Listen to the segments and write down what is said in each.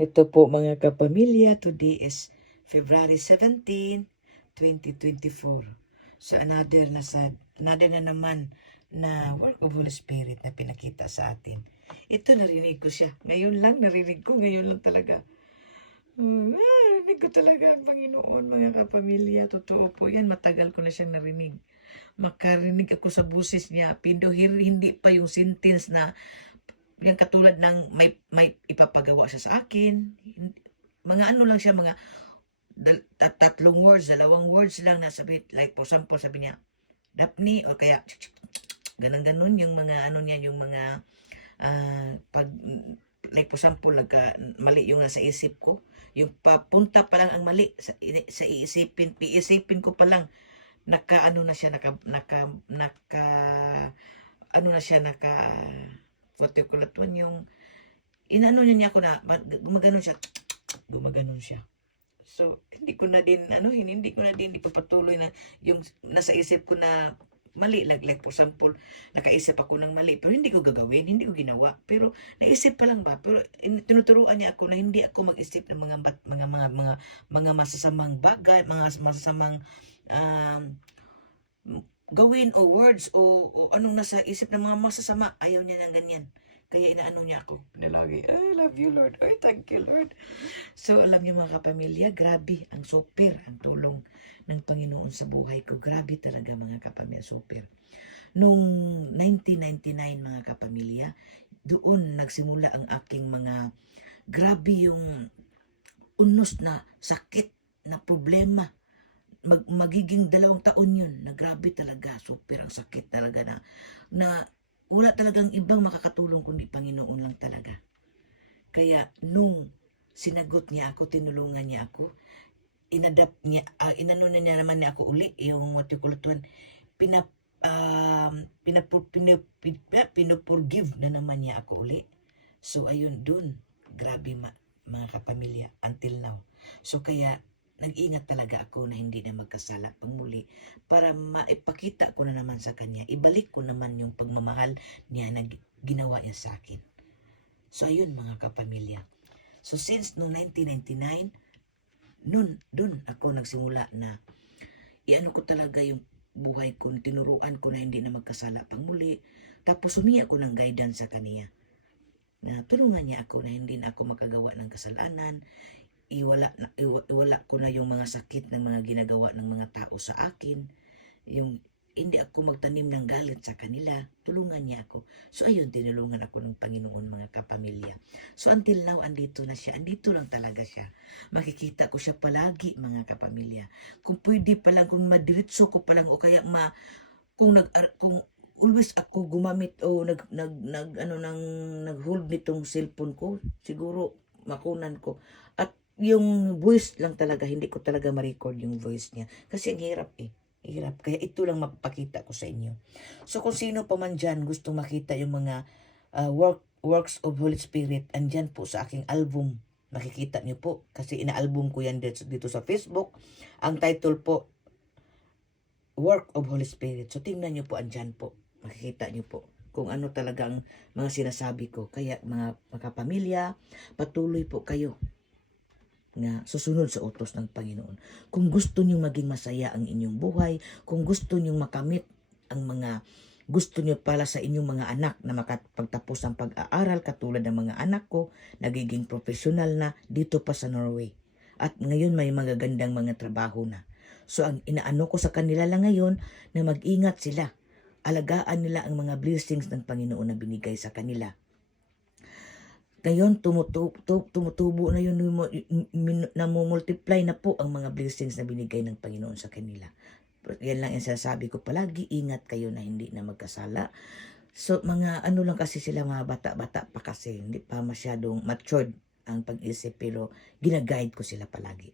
Ito po mga kapamilya, today is February 17, 2024. So another na naman na work of Holy Spirit na pinakita sa atin. Ito narinig ko siya. Ngayon lang narinig ko, ngayon lang talaga. Narinig ko talaga ang Panginoon mga kapamilya. Totoo po yan, matagal ko na siyang narinig. Makarinig ako sa busis niya. Hindi pa yung sentence na yung katulad ng may ipapagawa siya sa akin. Mga ano lang siya, mga tatlong words, dalawang words lang na sabi, like for example, sabi niya, Daphne, o kaya, ganun-ganun yung mga ano niya, yung mga, pag, like for example, mali yung nasa isip ko, yung papunta pa lang ang mali, sa iisipin ko pa lang, ano na siya, ano na siya, what you call it, yung, inano niya ako na, gumaganon siya. So, hindi ko na din ipapatuloy na yung nasa isip ko na mali. Like for example, nakaisip ako ng mali, pero hindi ko gagawin, hindi ko ginawa. Pero naisip pa lang ba? Pero tinuturuan niya ako na hindi ako mag-isip ng mga masasamang bagay, mga masasamang gawin o words o anong nasa isip ng mga masasama. Ayaw niya ng ganyan. Kaya inaano niya ako. Nalagi, I love you, Lord. Ay, thank you, Lord. So, alam niyo mga kapamilya, grabe ang super, ang tulong ng Panginoon sa buhay ko. Grabe talaga mga kapamilya, super. Noong 1999 mga kapamilya, doon nagsimula ang aking mga grabe yung unos na sakit na problema. Magiging 2 taon yun na grabe talaga, super ang sakit talaga na wala talagang ibang makakatulong kundi Panginoon lang talaga. Kaya nung sinagot niya ako, tinulungan niya ako, inadapt niya, inano na niya naman niya ako uli, yung what you call it, pinupurgive na naman niya ako uli. So ayun dun, grabe mga kapamilya, until now. So kaya nag-ingat talaga ako na hindi na magkasala pang muli para maipakita ko na naman sa kanya, ibalik ko naman yung pagmamahal niya na ginawa niya sa akin. So ayun mga kapamilya. So since no 1999, dun ako nagsimula na iano ko talaga yung buhay ko, tinuruan ko na hindi na magkasala pang muli. Tapos humingi ako ng guidance sa kanya na tulungan niya ako na hindi na ako makagawa ng kasalanan. Iwala ko na yung mga sakit ng mga ginagawa ng mga tao sa akin. Yung hindi ako magtanim ng galit sa kanila. Tulungan niya ako. So ayun, tinulungan ako ng Panginoon mga kapamilya. So until now, andito na siya. Andito lang talaga siya. Makikita ko siya palagi mga kapamilya. Kung pwede pa lang, kung madiritso ko pa lang o kaya kung always ako gumamit o nag-hold nitong cellphone ko, siguro makunan ko. At yung voice lang talaga, hindi ko talaga ma-record yung voice niya. Kasi ang hirap Hirap. Kaya ito lang mapapakita ko sa inyo. So kung sino pa man dyan gusto makita yung mga works of Holy Spirit, andyan po sa aking album. Makikita niyo po. Kasi ina-album ko yan dito sa Facebook. Ang title po, Work of Holy Spirit. So tingnan niyo po, andyan po. Makikita niyo po kung ano talagang mga sinasabi ko. Kaya mga kapamilya, patuloy po kayo nga susunod sa utos ng Panginoon. Kung gusto niyo maging masaya ang inyong buhay, kung gusto niyo makamit ang mga gusto niyo pala sa inyong mga anak na makapagtapos ang pag-aaral katulad ng mga anak ko, nagiging professional na dito pa sa Norway. At ngayon may magagandang mga trabaho na. So ang inaano ko sa kanila lang ngayon na mag-ingat sila. Alagaan nila ang mga blessings ng Panginoon na binigay sa kanila. Ngayon, tumutubo na yun, namumultiply na po ang mga blessings na binigay ng Panginoon sa kanila. Yan lang yung sinasabi ko palagi, ingat kayo na hindi na magkasala. So, mga ano lang kasi sila, mga bata-bata pa kasi, hindi pa masyadong matured ang pag-isip, pero ginaguide ko sila palagi.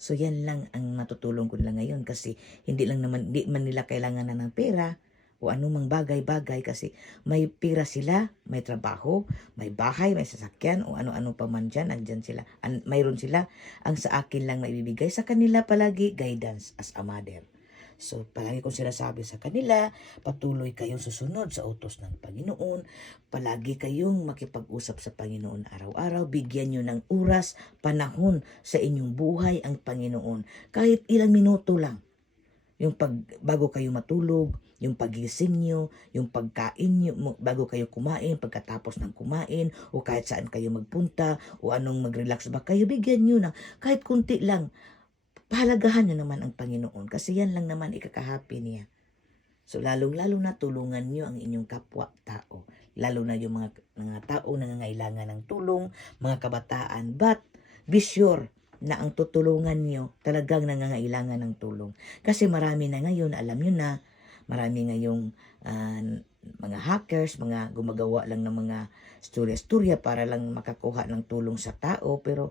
So, yan lang ang matutulong ko nila ngayon kasi hindi man nila kailangan na ng pera, o anumang bagay-bagay kasi may pira sila, may trabaho, may bahay, may sasakyan o ano-ano pa man dyan, andyan sila, mayroon sila. Ang sa akin lang maibibigay sa kanila palagi, guidance as a mother. So, palagi kong sinasabi sa kanila, patuloy kayong susunod sa utos ng Panginoon. Palagi kayong makipag-usap sa Panginoon araw-araw. Bigyan nyo ng oras, panahon sa inyong buhay ang Panginoon. Kahit ilang minuto lang. Yung bago kayo matulog, yung pagising nyo, yung pagkain nyo, bago kayo kumain, pagkatapos ng kumain, o kahit saan kayo magpunta, o anong mag-relax ba kayo, bigyan nyo na. Kahit kunti lang, pahalagahan nyo naman ang Panginoon kasi yan lang naman ikakahappy niya. So lalong-lalo na tulungan nyo ang inyong kapwa-tao. Lalo na yung mga taong nangangailangan ng tulong, mga kabataan. But be sure na ang tutulungan nyo talagang nangangailangan ng tulong. Kasi marami na ngayon, alam nyo na, marami ngayong mga hackers, mga gumagawa lang ng mga storya-storya para lang makakuha ng tulong sa tao. Pero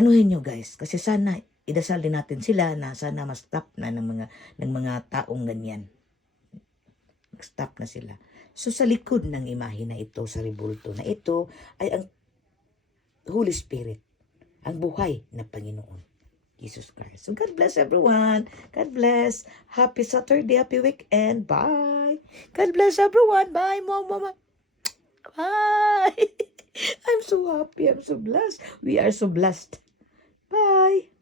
anuhin nyo guys, kasi sana idasal din natin sila na sana ma-stop na ng mga taong ganyan. Stop na sila. So sa likod ng imahe na ito, sa rebulto na ito, ay ang Holy Spirit, ang buhay na Panginoon, Jesus Christ. So God bless everyone. God bless. Happy Saturday, happy weekend. Bye. God bless everyone. Bye, mama. Bye. I'm so happy. I'm so blessed. We are so blessed. Bye.